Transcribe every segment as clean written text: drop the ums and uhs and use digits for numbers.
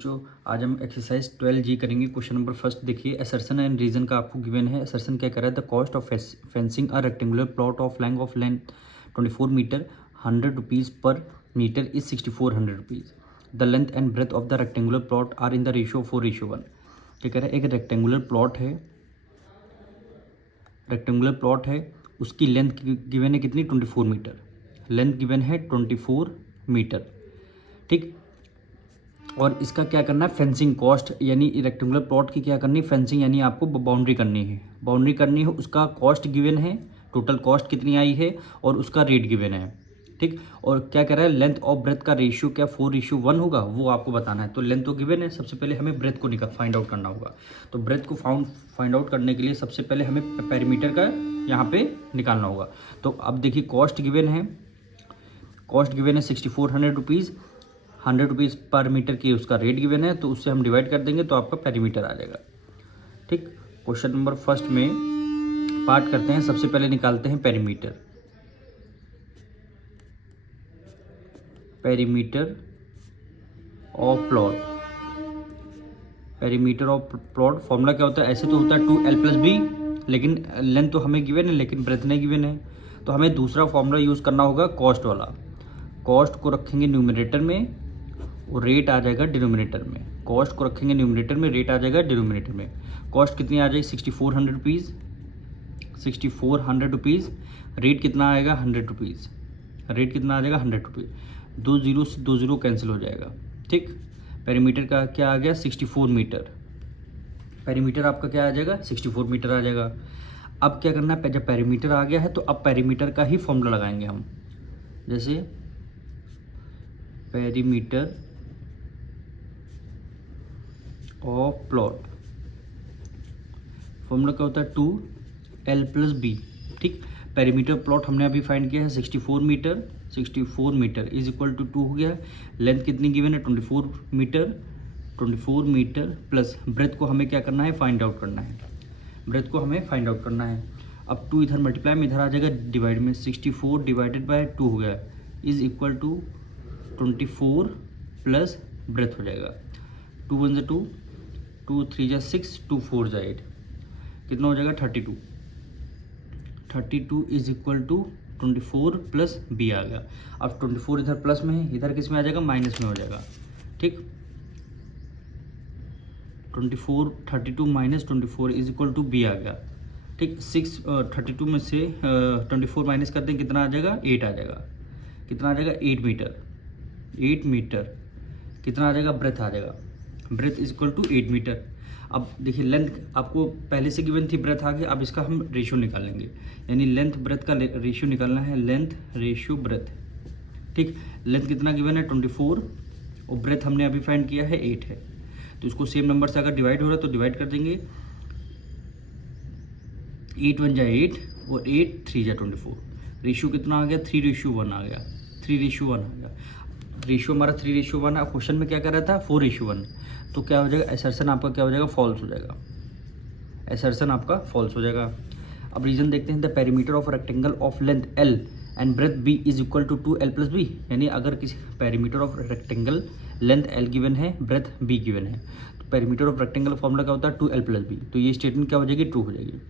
जो आज हम एक्सरसाइज 12G करेंगे। क्वेश्चन नंबर फर्स्ट देखिए, असर्शन एंड रीजन का आपको गिवन है। असर्शन क्या कर रहा है, the cost of fencing a rectangular plot of length 24 metre 100 rupees पर metre is 6400 rupees. The length and breadth of the rectangular plot are in the ratio 4:1। क्या कह रहा है, एक रेक्टेंगुलर प्लॉट है, उसकी लेंथ गिवन है कितनी, 24 मीटर। लेंथ गिवन है 24 मीटर, ठीक। और इसका क्या करना है, फेंसिंग कॉस्ट, यानी रेक्टेंगुलर प्लॉट की क्या करनी है, फेंसिंग यानी आपको बाउंड्री करनी है। उसका कॉस्ट गिवन है, टोटल कॉस्ट कितनी आई है और उसका रेट गिवन है, ठीक। और क्या कह रहा है, लेंथ और ब्रेथ का रेशियो क्या 4:1 होगा, वो आपको बताना है। तो लेंथ तो गिवन है, सबसे पहले हमें ब्रेथ को फाइंड आउट करना होगा। तो ब्रेथ को फाइंड आउट करने के लिए सबसे पहले हमें पेरीमीटर का यहाँ पे निकालना होगा। तो अब देखिए, कॉस्ट गिवन है 6400 रुपीज़, 100 रुपीज़ पर मीटर की उसका रेट गिवन है, तो उससे हम डिवाइड कर देंगे तो आपका पेरीमीटर आ जाएगा, ठीक। क्वेश्चन नंबर फर्स्ट में पार्ट करते हैं। सबसे पहले निकालते हैं पेरीमीटर ऑफ प्लॉट। फॉर्मूला क्या होता है, ऐसे तो होता है 2l+b, लेकिन लेंथ तो हमें गिवन है लेकिन ब्रेथ नहीं गिवन है, तो हमें दूसरा फॉर्मूला यूज़ करना होगा, कॉस्ट वाला। कॉस्ट को रखेंगे न्यूमरेटर में और रेट आ जाएगा डिनोमिनेटर में। कॉस्ट को रखेंगे न्यूमरेटर में, रेट आ जाएगा डिनोमिनेटर में। कॉस्ट कितनी आ जाएगी, 6400 रुपीज़। रेट कितना आएगा, 100 रुपीज़। रेट कितना आ जाएगा, 100 रुपीज़। 2 जीरो से 2 जीरो कैंसिल हो जाएगा, ठीक। पेरीमीटर का क्या आ गया, 64 मीटर। पेरीमीटर आपका क्या आ जाएगा, 64 मीटर आ जाएगा। अब क्या करना है, जब पेरीमीटर आ गया है तो अब पेरीमीटर का ही फॉर्मूला लगाएंगे हम। जैसे पेरीमीटर ऑफ प्लॉट, फॉर्मूला क्या होता है, 2l+b, ठीक। पेरीमीटर प्लॉट हमने अभी फाइंड किया है 64 मीटर इज इक्वल टू 2 हो गया। लेंथ कितनी गिवन है, 24 मीटर प्लस ब्रेथ को हमें क्या करना है, फाइंड आउट करना है। अब 2 इधर मल्टीप्लाई में इधर आ जाएगा डिवाइड में, 64 डिवाइडेड बाय 2 हो गया, is equal to 24 plus breadth हो जाएगा। 2 1 जा 2, 2 3 जा 6, 2 4 जा 8, कितना हो जाएगा, 32 इज इक्वल टू 24 प्लस b आ गया। अब 24 इधर प्लस में है, इधर किस में आ जाएगा, माइनस में हो जाएगा, ठीक। 32 minus 24 is equal to b आ गया, ठीक। 32 में से 24 माइनस कर दें, कितना आ जाएगा, 8 आ जाएगा। कितना आ जाएगा, 8 मीटर। कितना आ जाएगा, ब्रेथ आ जाएगा। Breadth is equal to 8 metre. अब देखिए, लेंथ आपको पहले से गिवन थी, ब्रेथ आ गया। अब इसका हम रेशियो निकालेंगे, यानी लेंथ ब्रेथ का रेशियो निकालना है, लेंथ रेशियो ब्रेथ, ठीक। लेंथ कितना गिवन है, 24, और ब्रेथ हमने अभी फाइंड किया है 8 है। तो इसको सेम नंबर से अगर डिवाइड हो रहा है तो डिवाइड कर देंगे, 8 1 जा 8 और 8 3 जा 24। रेशियो कितना आ गया, 3:1 आ गया। रेशियो हमारा 3:1 है। क्वेश्चन में क्या कर रहा था, 4:1, तो क्या हो जाएगा, असर्शन आपका क्या हो जाएगा, फॉल्स हो जाएगा। अब रीजन देखते हैं, the perimeter of rectangle of length l and breadth b is equal to 2l+b। यानी अगर किसी perimeter of rectangle length l given है, ब्रेथ b गिवन है, तो पेरीमीटर ऑफ रेक्टेंगल फॉर्मूला क्या होता है, 2l+b। तो ये स्टेटमेंट क्या हो जाएगी, ट्रू हो जाएगी।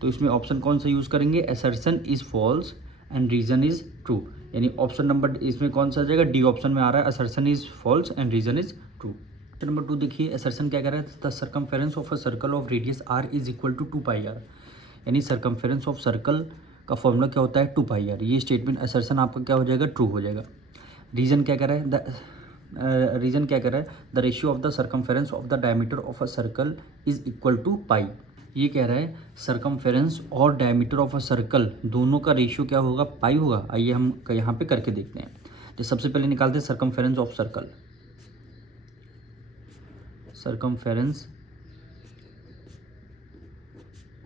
तो इसमें ऑप्शन कौन सा यूज़ करेंगे, assertion is false and reason is true, यानी ऑप्शन नंबर इसमें कौन सा आ जाएगा, डी ऑप्शन में आ रहा है, assertion is false and reason is true. Question number 2 देखिए, असर्शन क्या कह रहा है, the circumference of a circle of radius r is equal to 2πr। यानी सर्कमफेरेंस ऑफ सर्कल का फॉर्मूला क्या होता है, 2πr। ये स्टेटमेंट असर्शन आपका क्या हो जाएगा, ट्रू हो जाएगा। रीजन क्या कह रहा है, the ratio of the circumference of the diameter of a circle is equal to pi. ये कह रहा है सर्कमफेरेंस और डायमीटर ऑफ अ सर्कल दोनों का रेशियो क्या होगा, पाई होगा। आइए हम यहाँ पे करके देखते हैं। तो सबसे पहले निकालते हैं circumference of circle. Circumference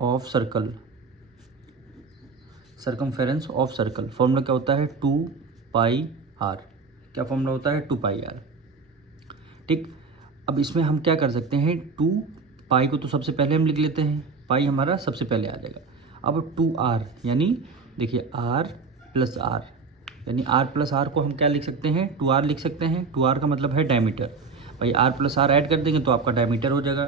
of circle formula क्या होता है, 2πr। क्या फॉर्मूला होता है, 2πr, ठीक। अब इसमें हम क्या कर सकते हैं, 2 पाई को तो सबसे पहले हम लिख लेते हैं, पाई हमारा सबसे पहले आ जाएगा। अब 2r, यानी देखिए r प्लस r को हम क्या लिख सकते हैं, 2r लिख सकते हैं। 2r का मतलब है डायमीटर, भाई आर प्लस आर ऐड कर देंगे तो आपका डायमीटर हो जाएगा।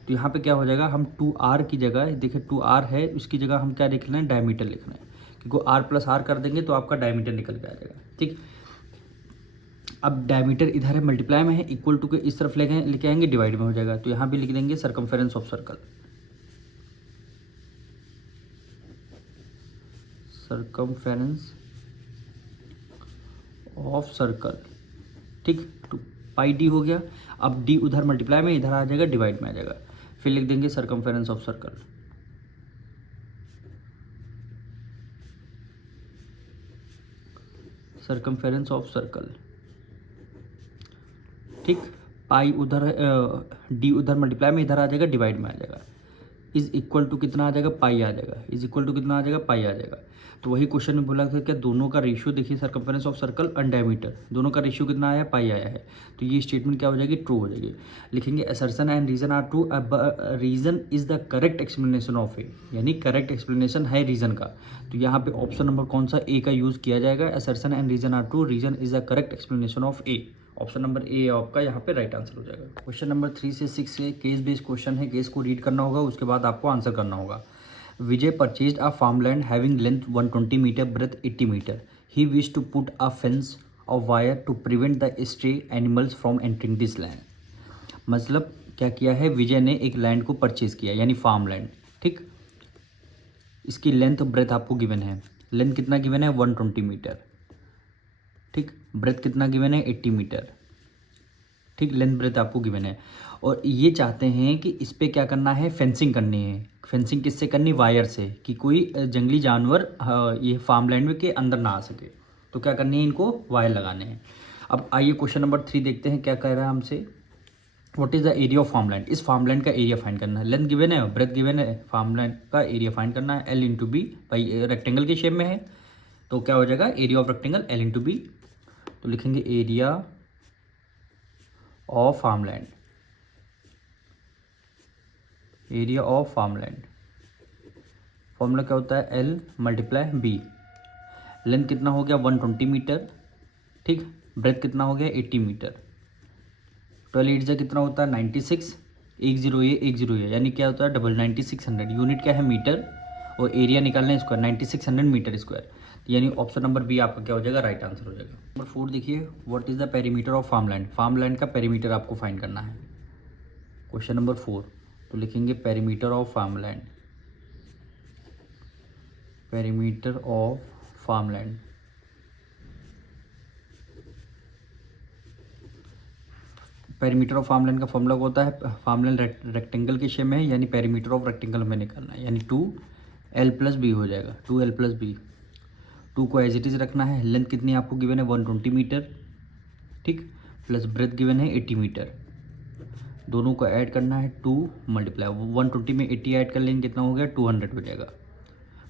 तो यहाँ पे क्या हो जाएगा, हम 2r की जगह, देखिए 2r है, उसकी जगह हम क्या लिखना है, डायमीटर लिखना है, क्योंकि आर प्लस आर कर देंगे तो आपका डायमीटर निकल के आ जाएगा। ठीक, अब डायमीटर इधर है, मल्टीप्लाई में है, इक्वल टू के इस तरफ लेके आएंगे, डिवाइड में हो जाएगा। तो यहाँ भी लिख देंगे circumference of circle, circumference of circle. ठीक, तो पाई डी हो गया। अब डी उधर मल्टीप्लाई में, इधर आ जाएगा, डिवाइड में आ जाएगा। फिर लिख देंगे circumference of circle, circumference of circle. ठीक, पाई उधर, डी उधर मल्टीप्लाई में, इधर आ जाएगा, डिवाइड में आ जाएगा। इज इक्वल टू कितना आ जाएगा, पाई आ जाएगा। इज इक्वल टू कितना आ जाएगा, पाई आ जाएगा। तो वही क्वेश्चन में बोला था क्या, दोनों का रेशियो देखिए, circumference of circle and diameter, दोनों का रेशियो कितना आया, पाई आया है। तो ये स्टेटमेंट क्या हो जाएगी, ट्रू हो जाएगी। लिखेंगे assertion and reason are true, reason is the correct explanation of A, यानी करेक्ट एक्सप्लेनेशन है रीजन का। तो यहाँ पे ऑप्शन नंबर कौन सा, ए का यूज किया जाएगा। Assertion and reason are true, reason is the correct explanation of A. Option number A आपका यहाँ पे राइट आंसर हो जाएगा। क्वेश्चन नंबर 3 से 6 से केस बेस्ड क्वेश्चन है, केस को रीड करना होगा, उसके बाद आपको आंसर करना होगा। Vijay purchased a farmland having length 120 metre, breadth 80 metre. He wish to put a fence of wire to prevent the stray animals from entering this land. मतलब क्या किया है, विजय ने एक लैंड को परचेज किया, यानी फार्म लैंड। ठीक, इसकी लेंथ ब्रेथ आपको गिवन है, लेंथ कितना गिवन है, 120 मीटर। ठीक, ब्रेथ कितना गिवन है, 80 मीटर। ठीक, लेंथ ब्रेथ आपको गिवन है, और ये चाहते हैं कि इस पे क्या करना है, फेंसिंग करनी है। फेंसिंग किससे करनी, वायर से, कि कोई जंगली जानवर ये फार्मलैंड में के अंदर ना आ सके। तो क्या करनी है, इनको वायर लगाने हैं। अब आइए क्वेश्चन नंबर 3 देखते हैं क्या कह रहा है हमसे। What is the area of farmland, इस फार्मलैंड का एरिया फाइंड करना है। लेंथ गिवन है, ब्रेथ गिवन है, फार्मलैंड का एरिया फाइंड करना है। एल इंटू बी, भाई रेक्टेंगल के शेप में है, तो क्या हो जाएगा, area of rectangle l into b. तो लिखेंगे area of farmland, area of farmland. Formula क्या होता है, एल मल्टीप्लाई बी। लेंथ कितना हो गया, 120 मीटर। ठीक, ब्रेथ कितना हो गया, 80 मीटर। 12 एट कितना होता है, 96। 10 ये 10 ये, यानी क्या होता है, डबल 9600। यूनिट क्या है, मीटर, और एरिया निकालना है स्क्वायर, 9600 मीटर स्क्वायर। यानी ऑप्शन नंबर बी आपका क्या हो जाएगा, राइट आंसर हो जाएगा। नंबर 4 देखिए, what is the perimeter of farmland. Farmland का पेरीमीटर आपको फाइंड करना है, क्वेश्चन नंबर 4। तो लिखेंगे perimeter of farmland, perimeter of farmland. Perimeter of farmland का फॉर्मूला होता है, फार्मलैंड रेक्टेंगल के शेप में है, यानी पेरीमीटर ऑफ रेक्टेंगल में निकालना है, यानी 2l प्लस बी हो जाएगा, 2l प्लस बी। 2 को एज इट इज रखना है। लेंथ कितनी आपको गिवन है, 120 मीटर। ठीक, प्लस ब्रेथ गिवन है 80 मीटर। दोनों को ऐड करना है, 2 मल्टीप्लाई 120 में 80 ऐड कर लेंगे, कितना हो गया, 200 हो जाएगा।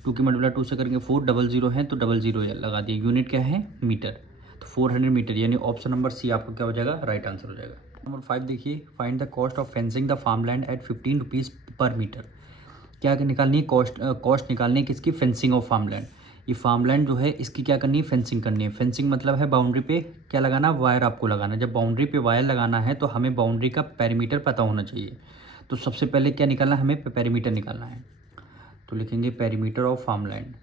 2 की मल्टीप्लाई 2 से करेंगे 4, 00 है तो 00 लगा दिए। यूनिट क्या है, मीटर, तो 400 मीटर, यानी ऑप्शन नंबर सी आपका क्या हो जाएगा, राइट आंसर हो जाएगा। नंबर 5 देखिए, find the cost of fencing the farmland at 15 rupees पर मीटर। क्या निकालनी है, कॉस्ट निकालनी है किसकी, फेंसिंग ऑफ फार्मलैंड। ये फार्मलैंड जो है, इसकी क्या करनी है, फेंसिंग करनी है। फेंसिंग मतलब है बाउंड्री पे क्या लगाना, वायर आपको लगाना। जब बाउंड्री पे वायर लगाना है तो हमें बाउंड्री का पेरीमीटर पता होना चाहिए। तो सबसे पहले क्या निकालना है, हमें पेरीमीटर निकालना है। तो लिखेंगे perimeter of farmland,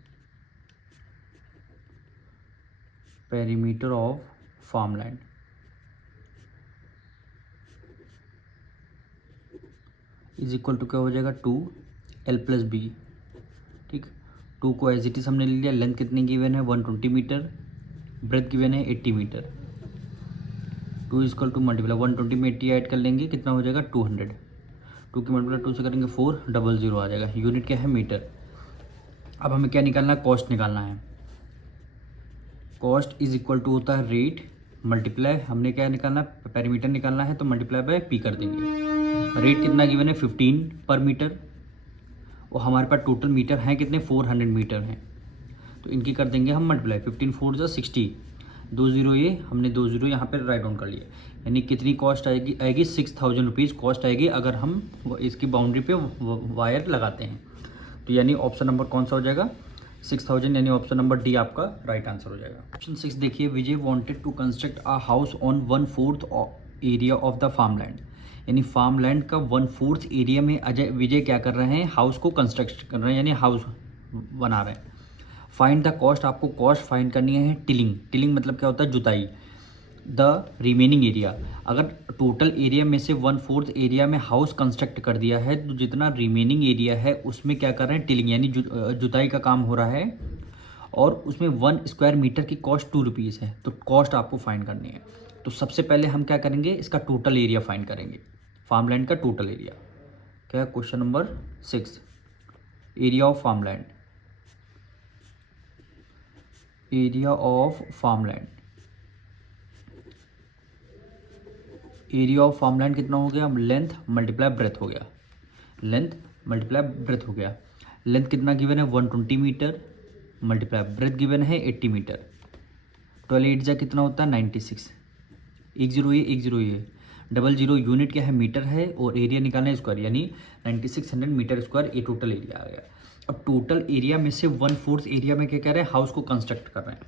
perimeter of farmland is equal to क्या हो जाएगा, 2l प्लस बी। ठीक, 2 को एज इट इज हमने ले लिया। लेंथ कितनी गिवन है, 120 मीटर। ब्रेथ गिवन है 80 मीटर। 2 इक्वल टू मल्टीप्लाई 120 में 80 ऐड कर लेंगे, कितना हो जाएगा, 200। 2 की मल्टीप्लाई 2 से करेंगे 4, 00 आ जाएगा। यूनिट क्या है, मीटर। अब हमें क्या निकालना है, कॉस्ट निकालना है। कॉस्ट इज इक्वल टू होता है रेट मल्टीप्लाई, हमने क्या निकालना है, पेरीमीटर निकालना है, तो मल्टीप्लाई बाय पी कर देंगे। रेट कितना गिवन है, 15 पर मीटर, और हमारे पास टोटल मीटर हैं कितने, 400 मीटर हैं। तो इनकी कर देंगे हम मल्टीप्लाई, 15 4 जा 60, 20 ये हमने 20 यहाँ पर राइट डाउन कर लिया। यानी कितनी कॉस्ट आएगी 6000 रुपीज़ कॉस्ट आएगी अगर हम इसकी बाउंड्री पे वायर लगाते हैं। तो यानी ऑप्शन नंबर कौन सा हो जाएगा, 6000, यानी ऑप्शन नंबर डी आपका राइट आंसर हो जाएगा। ऑप्शन 6 देखिए, Vijay wanted to construct a house on 1/4 area of the farm land, यानी फार्म लैंड का 1/4 एरिया में अजय विजय क्या कर रहे हैं, हाउस को कंस्ट्रक्ट कर रहे हैं, यानी हाउस बना रहे हैं। फाइंड द कॉस्ट, आपको कॉस्ट फाइंड करनी है टिलिंग। टिलिंग मतलब क्या होता है, जुताई। द रिमेनिंग एरिया, अगर टोटल एरिया में से 1/4 एरिया में हाउस कंस्ट्रक्ट कर दिया है तो जितना रिमेनिंग एरिया है उसमें क्या कर रहे हैं, टिलिंग यानी जुताई का काम हो रहा है, और उसमें 1 स्क्वायर मीटर की कॉस्ट 2 रुपीज़ है। तो कॉस्ट आपको फाइंड करनी है। तो सबसे पहले हम क्या करेंगे, इसका टोटल एरिया फाइंड करेंगे, फार्मलैंड का टोटल एरिया। क्या है question number 6, area of farmland, area of farmland. Area of farmland कितना हो गया, लेंथ मल्टीप्लाई ब्रेथ हो गया, लेंथ मल्टीप्लाई ब्रेथ हो गया। लेंथ कितना गिवन है 120 मीटर, मल्टीप्लाई ब्रेथ गिवन है 80 मीटर। 12 8 जा कितना होता है 96, 10 ये 10 ये, 00 यूनिट क्या है, मीटर है, और एरिया निकालना है स्क्वायर, यानी 9600 मीटर स्क्वायर, ये टोटल एरिया आ गया। अब टोटल एरिया में से 1/4 एरिया में क्या कह रहे हैं, हाउस को कंस्ट्रक्ट कर रहे हैं।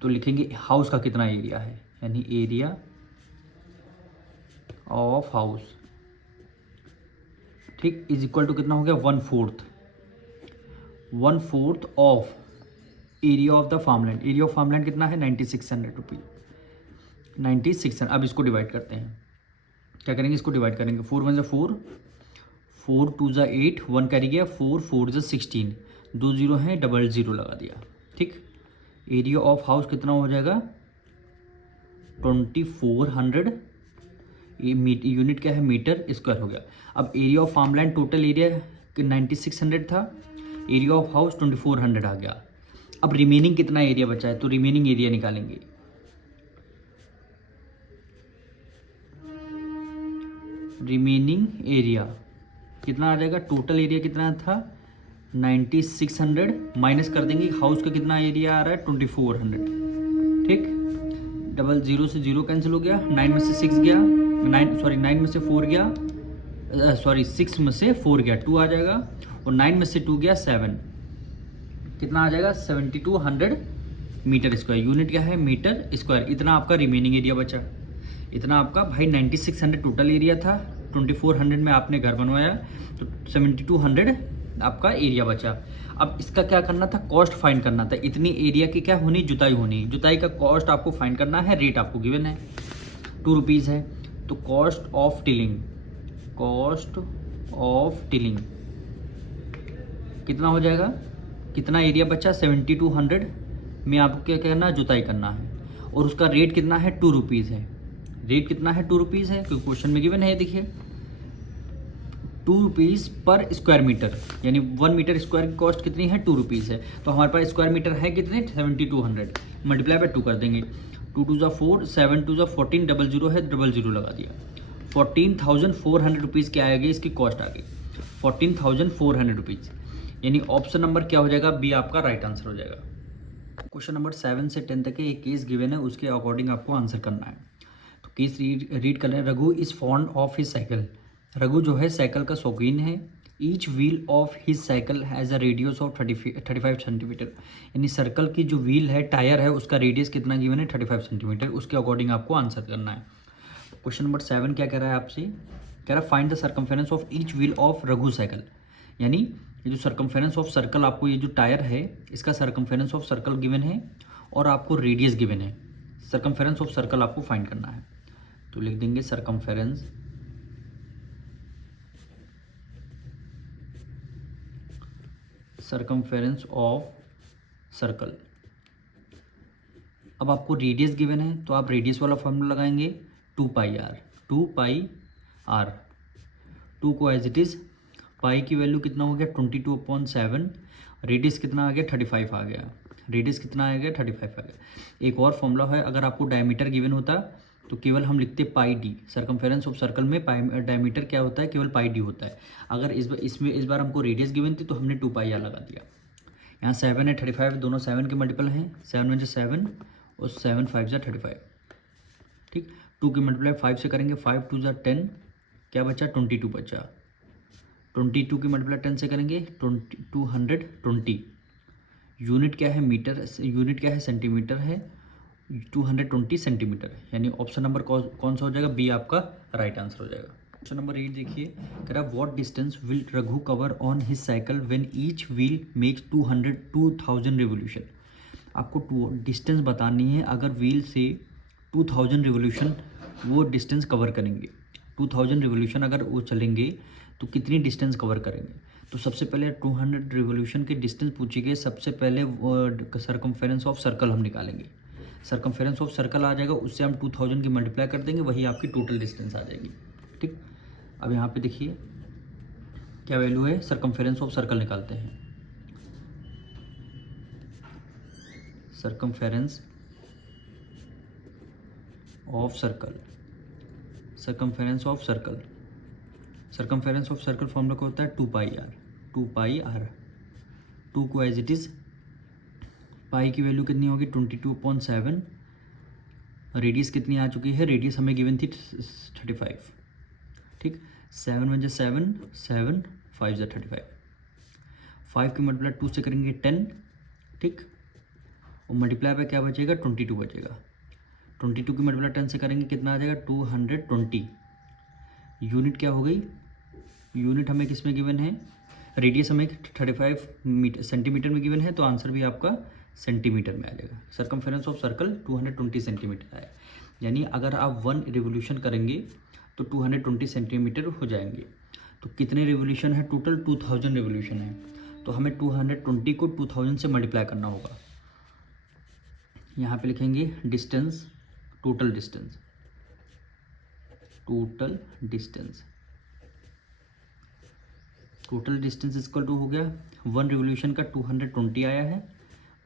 तो लिखेंगे हाउस का कितना एरिया है, यानी एरिया ऑफ हाउस, ठीक, इज इक्वल टू कितना हो गया 1/4 of area of the farmland. Area of farmland कितना है 9600 रुपीज, 9600। अब इसको डिवाइड करते हैं, क्या करेंगे, इसको डिवाइड करेंगे, 4 1 4, 4 2 8, 1 कैरी गया, 4 4 16, 2 0 है, 00 लगा दिया, ठीक। एरिया ऑफ हाउस कितना हो जाएगा 2400, ये यूनिट क्या है, मीटर स्क्वायर हो गया। अब area of farmland total area 9600 था, एरिया ऑफ हाउस 2400 आ गया। अब रिमेनिंग कितना एरिया बचा है, तो रिमेनिंग एरिया निकालेंगे। रिमेनिंग एरिया कितना आ जाएगा, टोटल एरिया कितना था 9600, माइनस कर देंगे हाउस का कितना एरिया आ रहा है 2400, ठीक। 00 से 0 कैंसिल हो गया, 9 में से 6 गया, 9 में से 4 गया, 6 में से 4 गया, 2 आ जाएगा, और 9 में से 2 गया 7, कितना आ जाएगा 7200 मीटर स्क्वायर। यूनिट क्या है, मीटर स्क्वायर। इतना आपका रिमेनिंग एरिया बचा, इतना आपका भाई 9600 टोटल एरिया था, 2400 में आपने घर बनवाया, तो 7200 आपका एरिया बचा। अब इसका क्या करना था, कॉस्ट फाइंड करना था। इतनी एरिया की क्या होनी, जुताई होनी, जुताई का कॉस्ट आपको फाइंड करना है। रेट आपको गिवन है 2 रुपीज़ है, तो cost of tilling, cost of tilling कितना हो जाएगा, कितना एरिया बचा 7200 में आपको क्या करना है, जुताई करना है, और उसका रेट कितना है 2 रुपीज़ है। रेट कितना है 2 रुपीज़ है, क्योंकि क्वेश्चन में गिवन है, देखिए 2 रुपीज़ पर स्क्वायर मीटर, यानी 1 मीटर स्क्वायर की कॉस्ट कितनी है 2 रुपीज़ है। तो हमारे पास स्क्वायर मीटर है कितने 7200, मल्टीप्लाई बाय 2 कर देंगे, 2 2 4, 7 2 14, 00 है, 00 लगा दिया, 14,400 रुपीज़ क्या आएगी, इसकी कॉस्ट आ गई 14,400 रुपीज़, यानी ऑप्शन नंबर क्या हो जाएगा, बी आपका राइट आंसर हो जाएगा। क्वेश्चन नंबर 7 से 10 तक एक केस गिवन है, उसके अकॉर्डिंग आपको आंसर करना है। तो केस रीड कर लें। Raghu is fond of his cycle, Raghu जो है साइकिल का शौकीन है। Each wheel of his cycle has a radius of 35 centimetre, यानी सर्कल की जो व्हील है, टायर है, उसका रेडियस कितना गिवन है 35 सेंटीमीटर। उसके अकॉर्डिंग आपको आंसर करना है। क्वेश्चन नंबर 7 क्या कह रहा है आपसे, कह रहा है find the circumference of each wheel of Raghu cycle, यानी ये जो सर्कमफेरेंस ऑफ सर्कल, आपको ये जो टायर है इसका सर्कमफेरेंस ऑफ सर्कल गिवन है, और आपको रेडियस गिवन है। सर्कमफेरेंस ऑफ सर्कल आपको फाइंड करना है, तो लिख देंगे सर्कमफेरेंस ऑफ सर्कल। अब आपको रेडियस गिवन है, तो आप रेडियस वाला फॉर्मूला लगाएंगे 2 पाई आर, 2 को एज इट इज़, पाई की वैल्यू कितना हो गया 22/7, रेडियस कितना आ गया 35 आ गया, रेडियस कितना आ गया 35 आ गया। एक और फॉर्मूला है, अगर आपको डायमीटर गिवन होता तो केवल हम लिखते पाई डी, सर्कमफेरेंस ऑफ सर्कल में डायमीटर क्या होता है, केवल पाई डी होता है। अगर इस बार हमको रेडियस गिवन थी तो हमने 2 पाई आर लगा दिया। यहाँ 7 है, 35 दोनों 7 के मल्टीपल हैं, 7 1 7 और 7 5 35, ठीक। 2 की मल्टीप्लाई 5 से करेंगे, 5 2 10, क्या बचा 22 बचा, 22 की मल्टीप्लाई 10 से करेंगे 220, यूनिट क्या है मीटर, यूनिट क्या है सेंटीमीटर है, 220 सेंटीमीटर, यानी ऑप्शन नंबर कौन सा हो जाएगा, बी आपका राइट आंसर हो जाएगा। क्वेश्चन नंबर 8 देखिए, कह रहा है what distance will Raghu cover on his cycle when each wheel makes 2000 revolution. आपको डिस्टेंस बतानी है, अगर व्हील से 2000 रिवोल्यूशन वो डिस्टेंस कवर करेंगे, 2000 रिवोल्यूशन अगर वो चलेंगे तो कितनी डिस्टेंस कवर करेंगे। तो सबसे पहले 200 रिवोल्यूशन के डिस्टेंस पूछी गई, सबसे पहले सर्कमफेरेंस ऑफ सर्कल हम निकालेंगे। सर्कमफेरेंस ऑफ सर्कल आ जाएगा, उससे हम 2000 की मल्टीप्लाई कर देंगे, वही आपकी टोटल डिस्टेंस आ जाएगी। ठीक, अब यहाँ पे देखिए क्या वैल्यू है, सर्कमफेरेंस ऑफ सर्कल निकालते हैं। Circumference of circle, circumference of circle, circumference of circle formula क्या होता है, 2πr, 2πr। 2 को एज इट इज़, पाई की वैल्यू कितनी होगी 22/7, रेडियस कितनी आ चुकी है, रेडियस हमें गिवन थी 35। ठीक, 7 1 7, 7 5 35, 5 की मल्टीप्लाई 2 से करेंगे 10। ठीक, और मल्टीप्लाई पे क्या बचेगा 22 बचेगा। 22 की मल्टीप्लाई 10 से करेंगे कितना आ जाएगा 220। यूनिट क्या हो गई, यूनिट हमें किस में गिवन है, रेडियस हमें 35 सेंटीमीटर में गिवन है, तो आंसर भी आपका सेंटीमीटर में आ जाएगा। सर्कमफेरेंस ऑफ सर्कल 220 सेंटीमीटर है, यानी अगर आप 1 रिवोल्यूशन करेंगे तो 220 सेंटीमीटर हो जाएंगे। तो कितने रिवोल्यूशन है टोटल, 2000 रिवोल्यूशन है, तो हमें 220 को 2000 से मल्टीप्लाई करना होगा। यहाँ पे लिखेंगे distance, total distance, total distance, total distance equal to हो गया 1 रिवोल्यूशन का 220 आया है,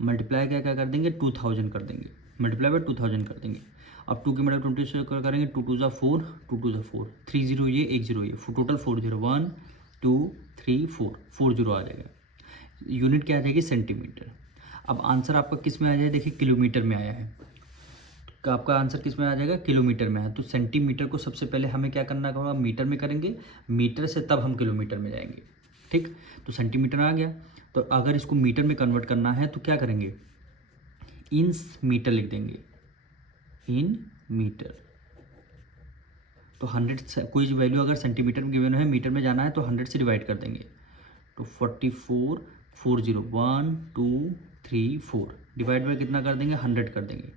मल्टीप्लाई क्या कर देंगे 2000 कर देंगे, मल्टीप्लाई बाय 2000 कर देंगे। अब 2 की मल्टीप्लाई 20 से करेंगे, 2 2 4, 2 2 4, 3 0 ये 1 0 ये, टोटल 4 0, 1 2 3 4 0 आ जाएगा। यूनिट क्या आ जाएगी सेंटीमीटर। अब आंसर आपका किस में आ जाएगा, देखिए किलोमीटर में आया है, तो आपका आंसर किस में आ जाएगा, किलोमीटर में है। तो सेंटीमीटर को सबसे पहले हमें क्या करना होगा, मीटर में करेंगे, मीटर से तब हम किलोमीटर में जाएंगे। ठीक, तो सेंटीमीटर आ गया, तो अगर इसको मीटर में कन्वर्ट करना है तो क्या करेंगे, इन मीटर लिख देंगे, इन मीटर। तो 100 कोई वैल्यू अगर सेंटीमीटर में गिवन है, मीटर में जाना है तो 100 से डिवाइड कर देंगे, तो 44 40 1 2 3 4 डिवाइड बाय कितना कर देंगे 100 कर देंगे,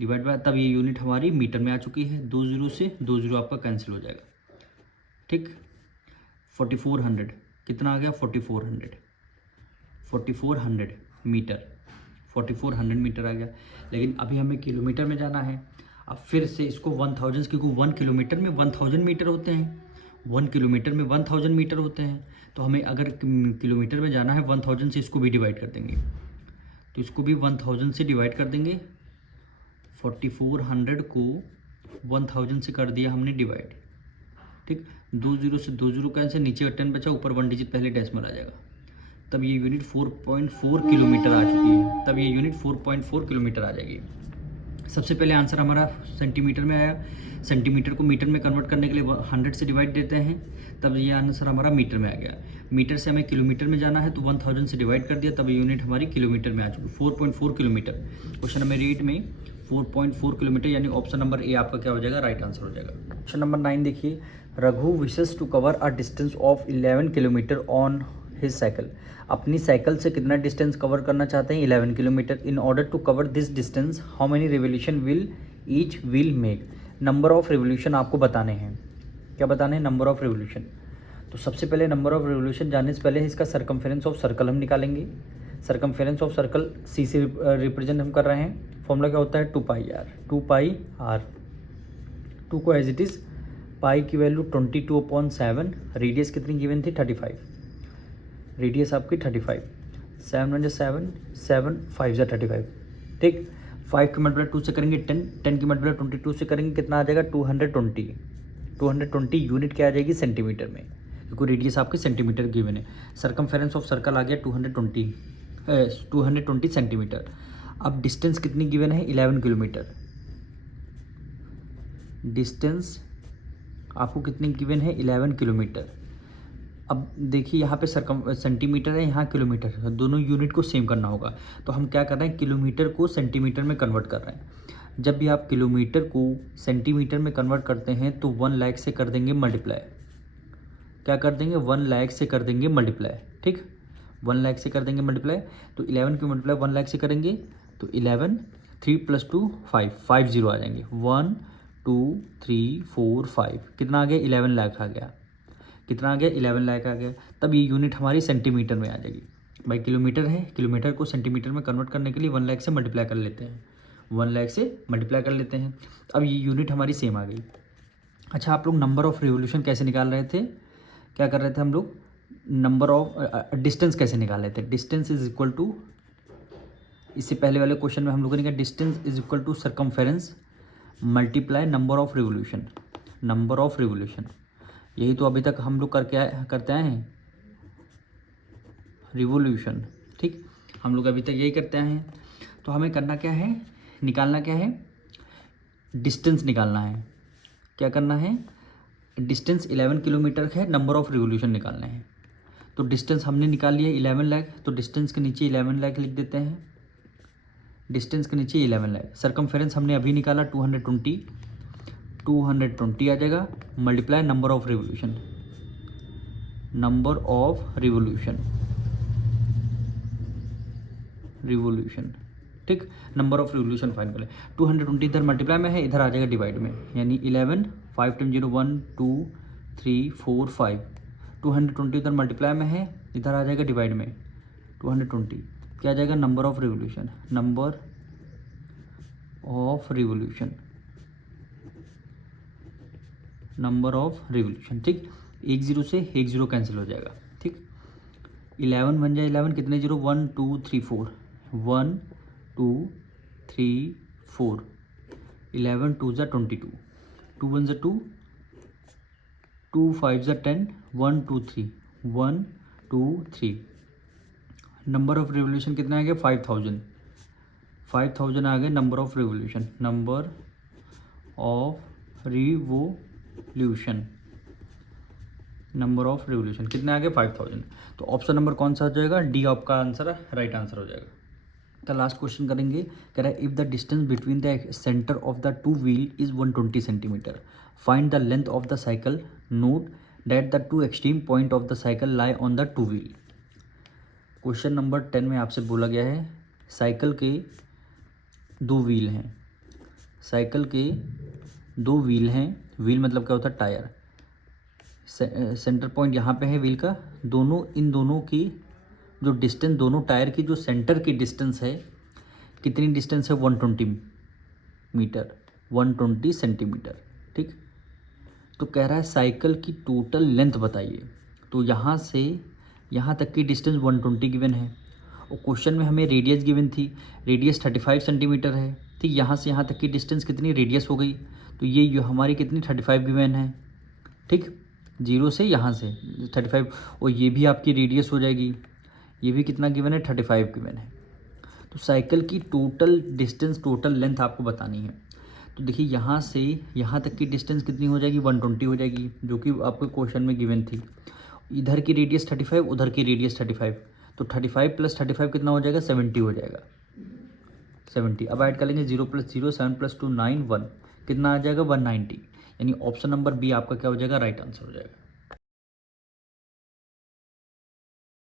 डिवाइड बाय, तब ये यूनिट हमारी मीटर में आ चुकी है। 2 0 से 2 0 आपका कैंसिल हो जाएगा। ठीक, 4400 कितना आ गया 4400 मीटर, 4400 मीटर आ गया। लेकिन अभी हमें किलोमीटर में जाना है। अब फिर से इसको 1000, क्योंकि 1 किलोमीटर में 1000 मीटर होते हैं, 1 किलोमीटर में 1000 मीटर होते हैं, तो हमें अगर किलोमीटर में जाना है 1000 से इसको भी डिवाइड कर देंगे, तो इसको भी 1000 से डिवाइड कर देंगे। 4400 को 1000 से कर दिया हमने डिवाइड। ठीक, 2 0 से 2 0 कैंसिल, नीचे 10 बचा, ऊपर 1 डिजिट पहले डेसिमल आ जाएगा। तब ये यूनिट 4.4 किलोमीटर आ चुकी है, तब ये यूनिट 4.4 किलोमीटर आ जाएगी। सबसे पहले आंसर हमारा सेंटीमीटर में आया, सेंटीमीटर को मीटर में कन्वर्ट करने के लिए 100 से डिवाइड देते हैं, तब ये आंसर हमारा मीटर में आ गया। मीटर से हमें किलोमीटर में जाना है तो 1000 से डिवाइड कर दिया, तब यूनिट हमारी किलोमीटर में आ चुकी, 4.4 किलोमीटर। क्वेश्चन नंबर 8 में 4.4 किलोमीटर, यानी ऑप्शन नंबर ए आपका क्या हो जाएगा, राइट आंसर हो जाएगा। क्वेश्चन नंबर 9 देखिए, Raghu wishes to cover a distance of 11 kilometre on his cycle. अपनी साइकिल से कितना डिस्टेंस कवर करना चाहते हैं, 11 kilometre. In order to cover this distance how many revolution will each wheel make. Number of revolution आपको बताने हैं, क्या बताने हैं, नंबर ऑफ रिवोल्यूशन। तो सबसे पहले नंबर ऑफ रिवोल्यूशन जानने से पहले इसका सर्कमफेरेंस ऑफ सर्कल हम निकालेंगे। सर्कमफेरेंस ऑफ सर्कल सी से रिप्रेजेंट हम कर रहे हैं, फॉर्मूला क्या होता है 2πr, 2πr। 2 को एज इट इज़, पाई की वैल्यू 22/7, रेडियस कितनी गिवन थी 35, रेडियस आपकी 35, 7 1 7, 7 5 35। ठीक, 5 की मल्टीप्लाई 2 से करेंगे 10, 10 की मल्टीप्लाई 22 से करेंगे कितना आ जाएगा 220, 220 यूनिट क्या आ जाएगी सेंटीमीटर में, क्योंकि रेडियस आपकी सेंटीमीटर गिवन है। सर्कमफेरेंस ऑफ सर्कल आ गया 220 सेंटीमीटर। अब डिस्टेंस कितनी गिवन है 11 किलोमीटर, डिस्टेंस आपको कितनी गिवन है 11 किलोमीटर। अब देखिए यहाँ पे सेंटीमीटर है, यहाँ किलोमीटर है, दोनों यूनिट को सेम करना होगा। तो हम क्या कर रहे हैं, किलोमीटर को सेंटीमीटर में कन्वर्ट कर रहे हैं। जब भी आप किलोमीटर को सेंटीमीटर में कन्वर्ट करते हैं तो 1 लाख से कर देंगे मल्टीप्लाई। क्या कर देंगे, 1 लाख से कर देंगे मल्टीप्लाई, ठीक, 1 लाख से कर देंगे मल्टीप्लाई। तो 11 की मल्टीप्लाई 1 लाख से करेंगे तो 11, 3 + 2 5, 5 0 आ जाएंगे। 1 2 3 4 5, कितना आ गया, 11 लाख आ गया। कितना आ गया, 11 लाख आ गया। तब ये यूनिट हमारी सेंटीमीटर में आ जाएगी। भाई किलोमीटर है, किलोमीटर को सेंटीमीटर में कन्वर्ट करने के लिए 1 लाख से मल्टीप्लाई कर लेते हैं, 1 लाख से मल्टीप्लाई कर लेते हैं। अब ये यूनिट हमारी सेम आ गई। अच्छा, आप लोग नंबर ऑफ़ रिवोल्यूशन कैसे निकाल रहे थे, क्या कर रहे थे हम लोग, नंबर ऑफ डिस्टेंस कैसे निकाल रहे थे। डिस्टेंस इज इक्वल टू, इससे पहले वाले क्वेश्चन में हम लोगों ने कहा distance is equal to circumference multiply number of revolution, number of revolution. यही तो अभी तक हम लोग करते आए हैं, रिवोल्यूशन, ठीक, हम लोग अभी तक यही करते आए हैं। तो हमें करना क्या है, निकालना क्या है, डिस्टेंस निकालना है। क्या करना है, डिस्टेंस 11 किलोमीटर है, नंबर ऑफ रिवोल्यूशन निकालना है। तो डिस्टेंस हमने निकाल लिया 11 लाख, तो डिस्टेंस के नीचे 11 लाख लिख देते हैं, डिस्टेंस के नीचे 11 लाख। सर्कमफेरेंस हमने अभी निकाला 220 आ जाएगा, multiply number of revolution, number of revolution, revolution, ठीक, नंबर ऑफ रिवोल्यूशन फाइंड कर ले। 220 इधर मल्टीप्लाई में है, इधर आ जाएगा डिवाइड में, यानी 11 5 टाइम 0 1 2 3 4 5। 220 इधर मल्टीप्लाई में है, इधर आ जाएगा डिवाइड में, 220 क्या आ जाएगा, number of revolution, number of revolution, number of revolution, ठीक। 1 0 से 1 0 कैंसिल हो जाएगा, ठीक। 11 बन जाए 11, कितने 0, 1 2 3 4, 1 2 3 4, 11 2 ज़ा 22, 2 1 ज़ा 2, 2 5 ज़ा 10, 1 2 3, 1 2 3। नंबर ऑफ रिवोल्यूशन कितना आ गया, 5000, 5000 आ गया number of revolution, number of revolution, number of revolution कितना आ गया, 5000। तो ऑप्शन नंबर कौन सा हो जाएगा, डी आपका आंसर राइट आंसर हो जाएगा। तो लास्ट क्वेश्चन करेंगे, कह रहा है if the distance between the centre of the two wheel is 120 centimetre, find the length of the cycle, note that the two extreme point of the cycle lie on the two wheel. Question number 10 में आपसे बोला गया है cycle के 2 wheel हैं, cycle के 2 wheel हैं, wheel मतलब क्या होता है, टायर। सेंटर पॉइंट यहाँ पे है व्हील का, दोनों इन दोनों की जो डिस्टेंस, दोनों टायर की जो सेंटर की डिस्टेंस है, कितनी डिस्टेंस है, 120 मीटर, 120 सेंटीमीटर, ठीक। तो कह रहा है साइकिल की टोटल लेंथ बताइए। तो यहाँ से यहाँ तक की डिस्टेंस 120 गिवन है, और क्वेश्चन में हमें रेडियस गिवन थी, रेडियस 35 सेंटीमीटर है, ठीक। यहाँ से यहाँ तक की डिस्टेंस कितनी रेडियस हो गई, तो ये हमारी कितनी 35 गिवन है, ठीक। 0 से यहाँ से 35, और ये भी आपकी रेडियस हो जाएगी, ये भी कितना गिवन है, 35 गिवन है। तो साइकिल की टोटल डिस्टेंस, टोटल लेंथ आपको बतानी है। तो देखिए यहाँ से यहाँ तक की डिस्टेंस कितनी हो जाएगी, 120 हो जाएगी, जो कि आपको क्वेश्चन में गिवन थी। इधर की रेडियस 35, उधर की रेडियस 35, तो 35 + 35 कितना हो जाएगा, 70 हो जाएगा, 70। अब ऐड कर लेंगे 0 + 0 7 + 2 9 1, कितना आ जाएगा, 190। यानी ऑप्शन नंबर बी आपका क्या हो जाएगा, राइट आंसर हो जाएगा।